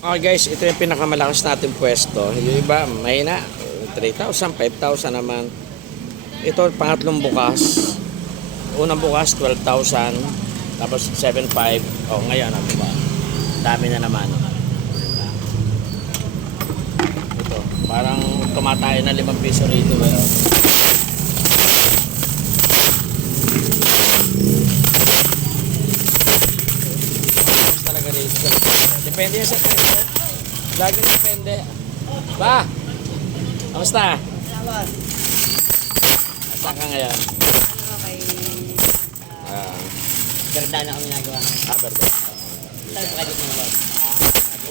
Okay guys, ito yung pinakamalakas natin pwesto. Yung iba, mahina. 3,000, 5,000 naman. Ito, pangatlong bukas. Unang bukas, 12,000. Tapos 7,500. Oh, ngayon, ano ba? Dami na naman. Ito, parang tumatay na 5 piso rito. Talaga rito. Depende yan sa preso. Lagi depende. Ba? Kamusta? Salamat. Saan ka ngayon? Ano kay Ah, Gardana kami nagawa ng Aberde. Saan project mo ba?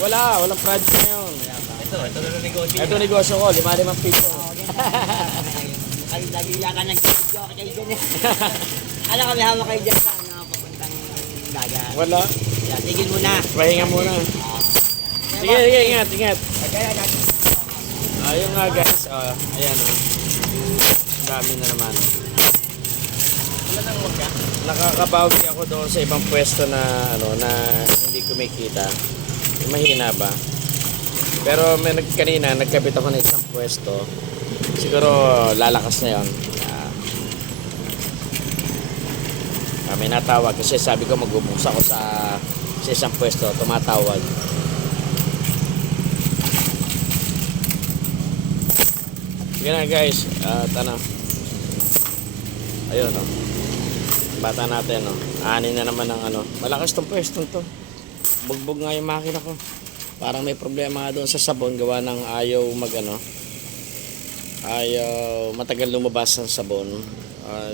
Walang project ngayon. Ito na negosyo. Ito negosyo ko, 5 piso. Ay, lagi yakan nag-video kayo dyan. Ano kami hama kayo dyan sa papuntang dagat. Wala. Yeah, tigil muna. Pahinga muna. Sige, ingat. Ayun nga guys, ayan Ang dami na naman. Nakakabawi ako doon sa ibang pwesto na na hindi kumikita. Mahina ba? Pero kanina nagkabit ako ng isang pwesto. Siguro lalakas na 'yon. May natawag kasi sabi ko magbubuks ako sa isang pwesto, tumatawag. Sige na guys, at ayun bata natin ani na naman ng malakas tong pwesto to. Bugbog nga yung makina ko, parang may problema nga doon sa sabon, gawa ng ayaw ayaw matagal lumabas ang sabon.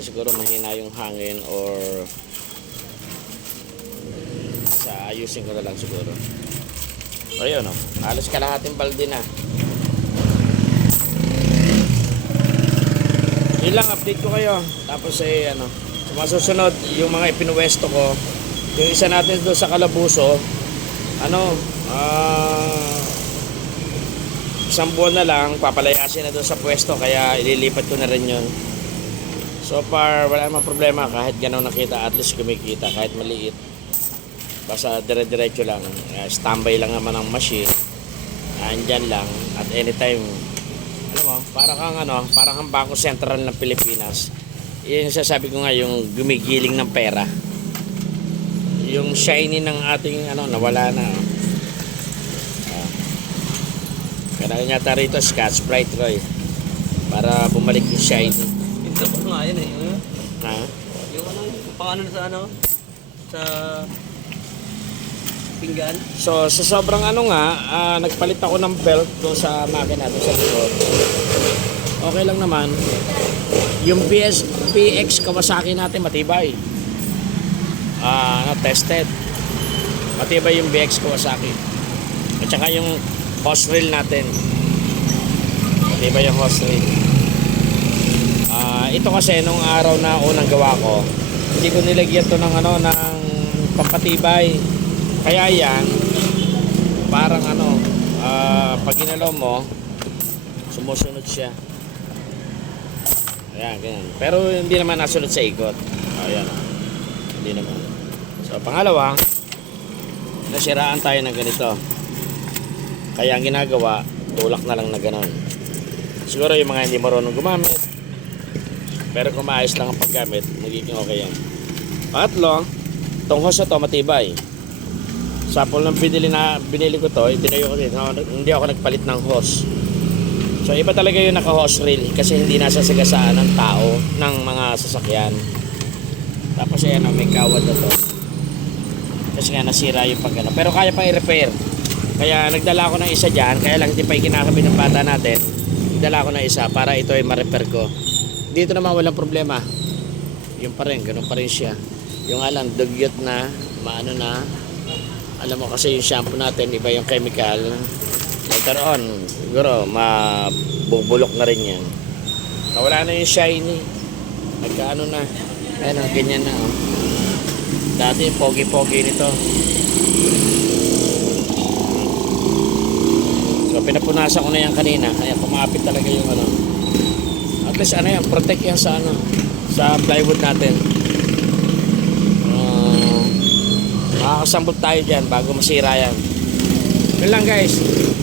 Siguro mahina yung hangin or ayusin ko na lang siguro. Ayun halos kalahating balde na. Yun lang, update ko kayo. Tapos masusunod yung mga ipinuwesto ko. Yung isa natin doon sa Calabuso, isang buwan na lang, papalayasin na doon sa pwesto, kaya ililipat ko na rin yun. So far, wala namang problema, kahit gano'n nakita, at least kumikita, kahit maliit. Basta dire-diretso lang, standby lang naman ang machine, andyan lang, at anytime. Para kang Bangko Sentral ng Pilipinas. Yun yung sasabi ko nga, yung gumigiling ng pera. Yung shiny ng ating nawala na. Kailangan yata rito Scotch Brite Roy para bumalik yung shiny. Ito pa nga yun Ha? Yung pang sa pinggan. So sa sobrang nagpalit ako ng belt doon sa makina doon sa likod. Okay lang naman. Yung PX Kawasaki natin matibay. Tested. Matibay yung BX Kawasaki. At saka yung hose reel natin. Matibay yung hose reel. Ito kasi nung araw na unang gawa ko, hindi ko nilagyan to ng pampatibay. Kaya yan, parang pag ginalaw mo, sumusunod siya. Ayan, ganyan. Pero hindi naman nasunod sa ikot. Ayan. Hindi naman. So, pangalawa, nasiraan tayo ng ganito. Kaya ang ginagawa, tulak na lang na ganon. Siguro yung mga hindi marunong gumamit, pero kung maayos lang ang paggamit, magiging okay yan. Pangatlo, itong hose na to matibay. Sample ng binili ko to, itinayo ko dito. Hindi ako nagpalit ng hose. So iba talaga yung naka-hose reel kasi hindi nasasagasaan ng tao ng mga sasakyan. Tapos ayan may kawad na to. Kasi nga nasira yung pero kaya pang i-repair. Kaya nagdala ko ng isa dyan, kaya lang hindi pa ikinakabit ng bata natin. Nagdala ko ng isa para ito ay ma-repair ko. Dito naman walang problema. Yung pa rin, ganun pa rin siya. Yung alam, dugyot na, na. Alam mo kasi yung shampoo natin, iba yung chemical. Later on, siguro, mabubulok na rin yan. Nawala na yung shiny. Nagkaano na. Ayan ganyan na Dati, pogi-pogi nito. So, pinapunasan ko na yan kanina. Kaya kumapit talaga yung At least yan, protect yan sa sa plywood natin. Makakasambot tayo dyan bago masira yan. Yun lang guys.